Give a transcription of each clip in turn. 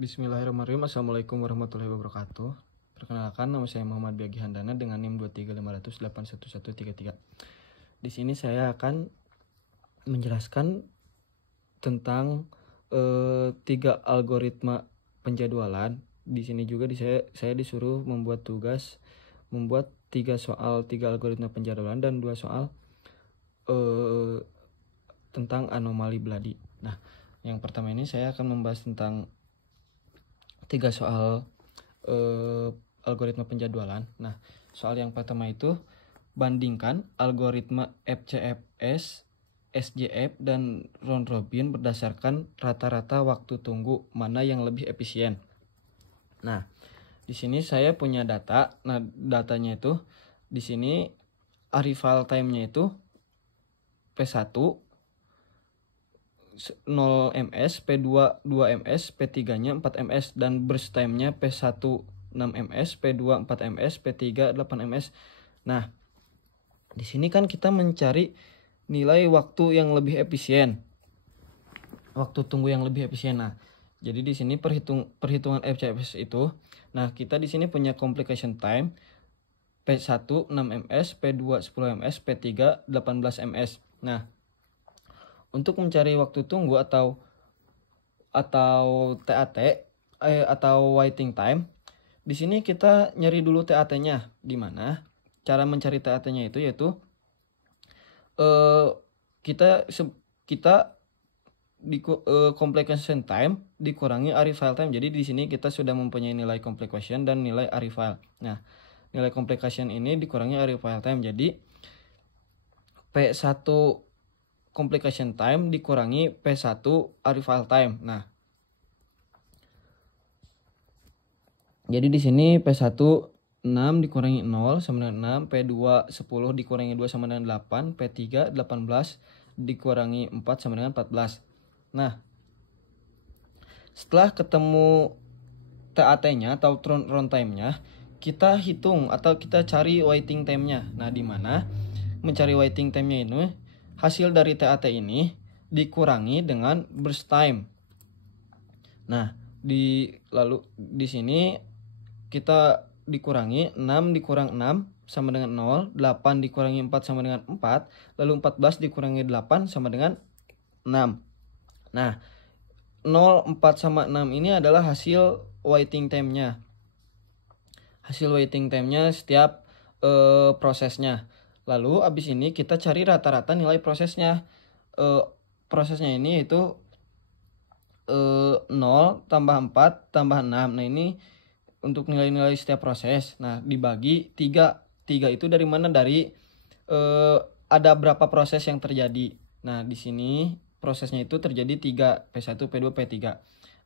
Bismillahirrahmanirrahim. Assalamualaikum warahmatullahi wabarakatuh. Perkenalkan, nama saya Muhammad Biagi Handana dengan NIM 23500811133. Di sini saya akan menjelaskan tentang 3 algoritma penjadwalan. Di sini juga saya disuruh membuat tugas membuat 3 soal 3 algoritma penjadwalan dan 2 soal tentang anomali Bloody. Nah, yang pertama ini saya akan membahas tentang 3 soal algoritma penjadwalan. Nah, soal yang pertama itu bandingkan algoritma FCFS, SJF, dan round robin berdasarkan rata-rata waktu tunggu mana yang lebih efisien. Nah, di sini saya punya data. Nah, datanya itu di sini arrival time-nya itu P1 0 ms, P2 2 ms, P3-nya 4 ms, dan burst time-nya P1 6 ms, P2 4 ms, P3 8 ms. Nah, di sini kan kita mencari nilai waktu yang lebih efisien. Waktu tunggu yang lebih efisien. Nah, jadi di sini perhitungan FCFS itu, nah kita di sini punya complication time P1 6 ms, P2 10 ms, P3 18 ms. Nah, untuk mencari waktu tunggu atau TAT atau waiting time, di sini kita nyari dulu TAT-nya. Di mana cara mencari TAT-nya itu yaitu kita di complication time dikurangi arrival time. Jadi di sini kita sudah mempunyai nilai complication dan nilai arrival. Nah, nilai complication ini dikurangi arrival time. Jadi P1 complication time dikurangi P1 arrival time. Nah, jadi di sini P1 6 dikurangi 0 sama dengan 6, P2 10 dikurangi 2 sama dengan 8, P3 18 dikurangi 4 sama dengan 14. Nah, setelah ketemu TAT-nya atau round time-nya, kita hitung atau kita cari waiting time-nya. Nah, di mana mencari waiting time-nya ini hasil dari TAT ini dikurangi dengan burst time. Nah, lalu di sini kita dikurangi 6 dikurang 6 sama dengan 0, 8 dikurangi 4 sama dengan 4, lalu 14 dikurangi 8 sama dengan 6. Nah, 0, 4 sama 6 ini adalah hasil waiting time-nya. Hasil waiting time-nya setiap prosesnya. Lalu abis ini kita cari rata-rata nilai prosesnya. Prosesnya ini itu 0 tambah 4 tambah 6. Nah, ini untuk nilai-nilai setiap proses. Nah, dibagi 3. 3 itu dari mana? Dari ada berapa proses yang terjadi. Nah, di sini prosesnya itu terjadi 3, P1, P2, P3.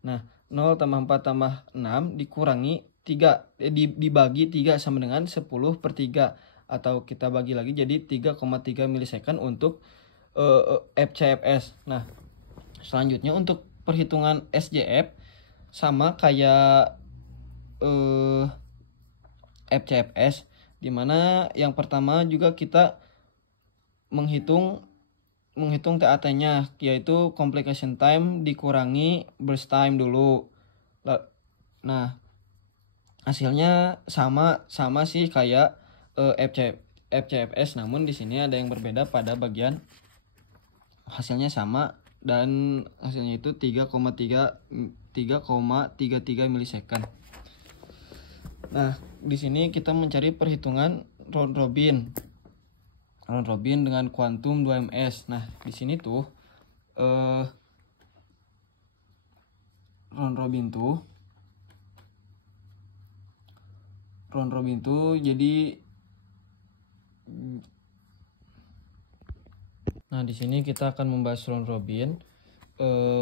Nah, 0 tambah 4 tambah 6 dikurangi 3, dibagi 3 sama dengan 10/3. Atau kita bagi lagi jadi 3,3 milisecond untuk FCFS. Nah, selanjutnya untuk perhitungan SJF sama kayak FCFS, dimana yang pertama juga kita menghitung TAT-nya, yaitu complication time dikurangi burst time dulu. Nah, hasilnya sama sih kayak FCFS, namun di sini ada yang berbeda pada bagian hasilnya sama dan hasilnya itu 3,33 milisecond. Nah, di sini kita mencari perhitungan round robin dengan kuantum 2ms. Nah, di sini tuh round robin tuh jadi, nah di sini kita akan membahas round robin,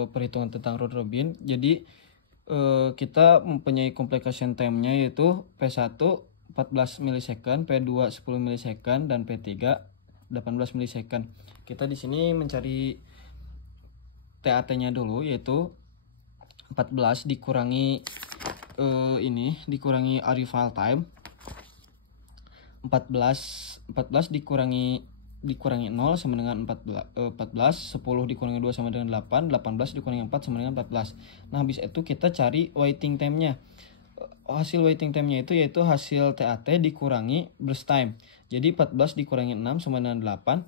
perhitungan tentang round robin. Jadi kita mempunyai complication time-nya yaitu P1 14 milisecond, P2 10 milisecond, dan P3 18 milisecond. Kita di sini mencari TAT-nya dulu, yaitu 14 dikurangi dikurangi arrival time. 14 dikurangi dikurangi 0 sama dengan 14, 10 dikurangi 2 sama dengan 8, 18 dikurangi 4 sama dengan 14. Nah, habis itu kita cari waiting time-nya. Hasil waiting time-nya itu yaitu hasil TAT dikurangi burst time. Jadi 14 dikurangi 6 sama dengan 8,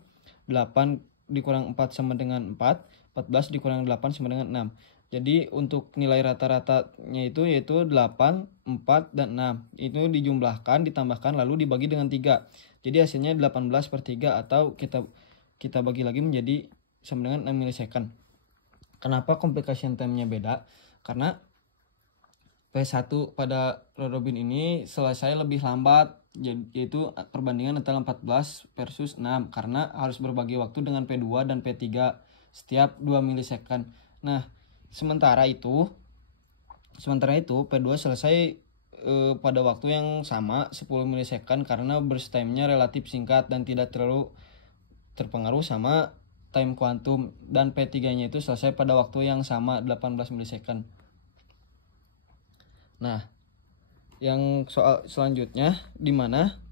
8 dikurang 4 sama dengan 4, 14 dikurang 8 sama dengan 6. Jadi untuk nilai rata-ratanya itu yaitu 8, 4, dan 6. Itu dijumlahkan, ditambahkan, lalu dibagi dengan 3. Jadi hasilnya 18/3 atau kita bagi lagi menjadi sama dengan 6 milisecond. Kenapa complication time-nya beda? Karena P1 pada round robin ini selesai lebih lambat, yaitu perbandingan antara 14 versus 6 karena harus berbagi waktu dengan P2 dan P3 setiap 2 milisecond. Nah, sementara itu P2 selesai pada waktu yang sama 10 milisecond karena burst time-nya relatif singkat dan tidak terlalu terpengaruh sama time kuantum, dan P3-nya itu selesai pada waktu yang sama 18 milisecond. Nah, yang soal selanjutnya di mana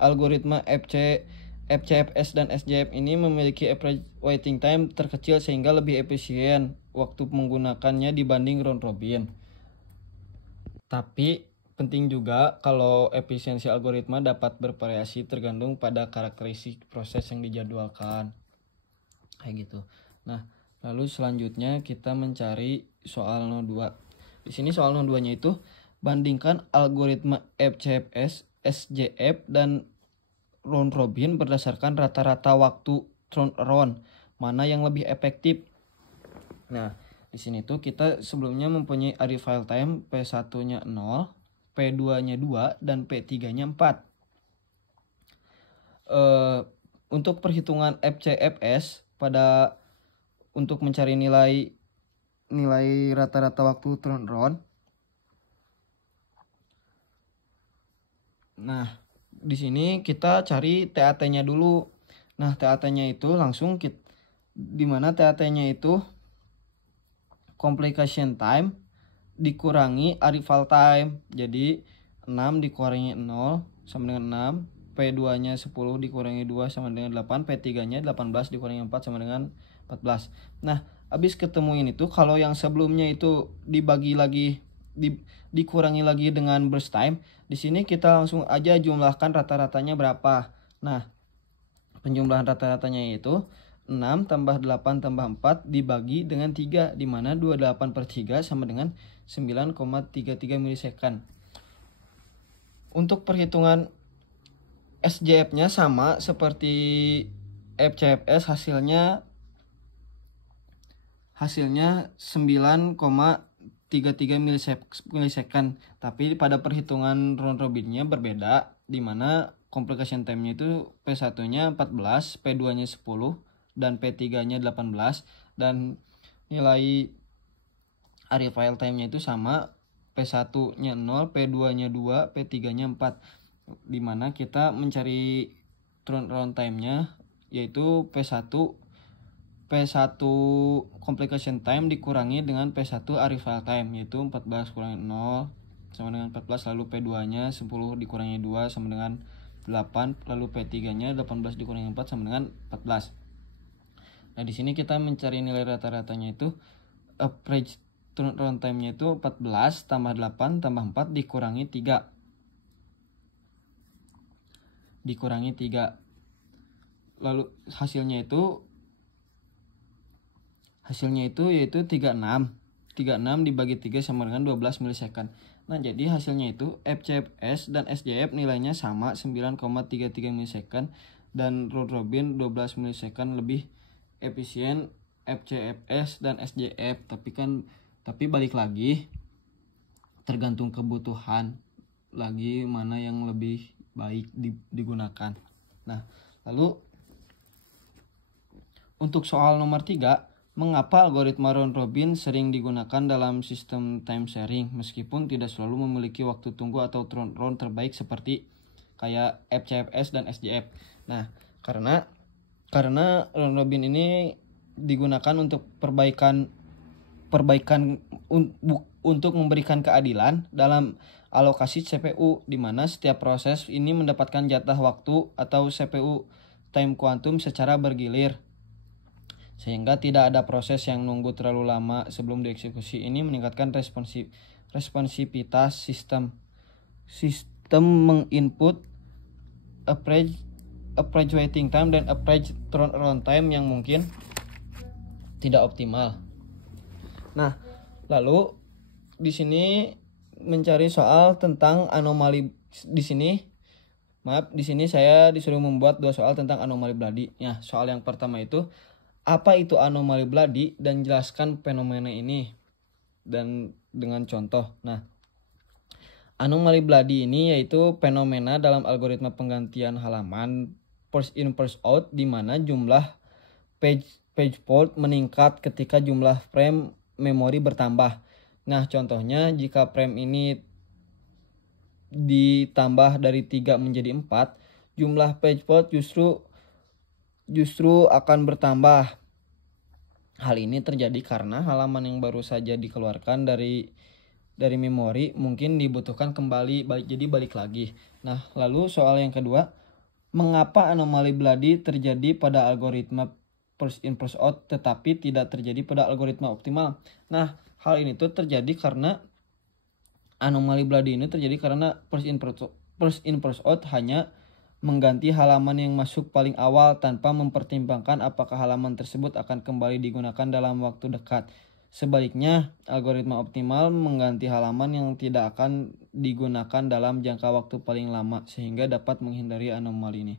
algoritma FCFS dan SJF ini memiliki average waiting time terkecil sehingga lebih efisien waktu menggunakannya dibanding round robin. Tapi penting juga kalau efisiensi algoritma dapat bervariasi tergantung pada karakteristik proses yang dijadwalkan. Kayak gitu. Nah, lalu selanjutnya kita mencari soal 02. Di sini soal 02-nya itu bandingkan algoritma FCFS, SJF, dan round robin berdasarkan rata-rata waktu turn around. Mana yang lebih efektif? Nah, di sini tuh kita sebelumnya mempunyai arrival time P1-nya 0, P2-nya 2, dan P3-nya 4. Untuk perhitungan FCFS untuk mencari nilai rata-rata waktu turnaround. Nah, di sini kita cari TAT-nya dulu. Nah, TAT-nya itu langsung di mana TAT-nya itu complication time dikurangi arrival time. Jadi 6 dikurangi 0 sama dengan 6, P2-nya 10 dikurangi 2 sama dengan 8, P3-nya 18 dikurangi 4 sama dengan 14. Nah, habis ketemu ini tuh kalau yang sebelumnya itu dibagi lagi dikurangi lagi dengan burst time, di sini kita langsung aja jumlahkan rata-ratanya berapa. Nah, penjumlahan rata-ratanya itu 6 tambah 8 tambah 4 dibagi dengan 3, di mana 28/3 sama dengan 9,33 milisecond. Untuk perhitungan SJF-nya sama seperti FCFS, hasilnya 9,33 milisecond. Tapi pada perhitungan round robinnya berbeda, di mana complication time-nya itu P1-nya 14, P2-nya 10, dan P3-nya 18, dan nilai arrival time-nya itu sama, P1-nya 0, P2-nya 2, P3-nya 4, di mana kita mencari turnaround time-nya yaitu P1 complication time dikurangi dengan P1 arrival time, yaitu 14 kurangi 0 sama dengan 14, lalu P2-nya 10 dikurangi 2 sama dengan 8, lalu P3-nya 18 dikurangi 4 sama dengan 14. Nah, di sini kita mencari nilai rata-ratanya itu average turnaround time-nya itu 14 tambah 8 tambah 4 dikurangi 3. Lalu hasilnya itu yaitu 36 dibagi 3 sama dengan 12 milisecond. Nah, jadi hasilnya itu FCFS dan SJF nilainya sama 9,33 milisecond, dan round robin 12 milisecond lebih efisien FCFS dan SJF. Tapi balik lagi tergantung kebutuhan lagi mana yang lebih baik digunakan. Nah, lalu untuk soal nomor 3, mengapa algoritma round robin sering digunakan dalam sistem time sharing meskipun tidak selalu memiliki waktu tunggu atau turnaround terbaik seperti kayak FCFS dan SJF. Nah, karena round robin ini digunakan untuk perbaikan untuk memberikan keadilan dalam alokasi CPU, di mana setiap proses ini mendapatkan jatah waktu atau CPU time kuantum secara bergilir, sehingga tidak ada proses yang nunggu terlalu lama sebelum dieksekusi. Ini meningkatkan responsivitas sistem. Sistem menginput average waiting time dan average turnaround time yang mungkin tidak optimal. Nah, lalu di sini mencari soal tentang anomali. Di sini saya disuruh membuat 2 soal tentang anomali Bloody. Ya, soal yang pertama itu, apa itu anomali Bloody dan jelaskan fenomena ini dan dengan contoh. Nah, anomali Bloody ini yaitu fenomena dalam algoritma penggantian halaman first in first out di mana jumlah page fault meningkat ketika jumlah frame memori bertambah. Nah, contohnya jika frame ini ditambah dari 3 menjadi 4, jumlah page fault justru akan bertambah. Hal ini terjadi karena halaman yang baru saja dikeluarkan dari memori mungkin dibutuhkan kembali, balik lagi. Nah, lalu soal yang kedua, mengapa anomali Bloody terjadi pada algoritma first in first out tetapi tidak terjadi pada algoritma optimal? Nah, hal ini tuh terjadi karena anomali Bloody ini terjadi karena first in first out hanya mengganti halaman yang masuk paling awal tanpa mempertimbangkan apakah halaman tersebut akan kembali digunakan dalam waktu dekat. Sebaliknya, algoritma optimal mengganti halaman yang tidak akan digunakan dalam jangka waktu paling lama sehingga dapat menghindari anomali ini.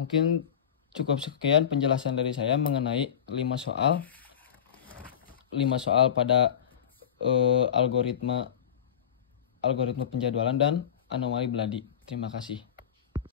Mungkin cukup sekian penjelasan dari saya mengenai 5 soal pada algoritma penjadwalan dan anomali Bloody. Terima kasih.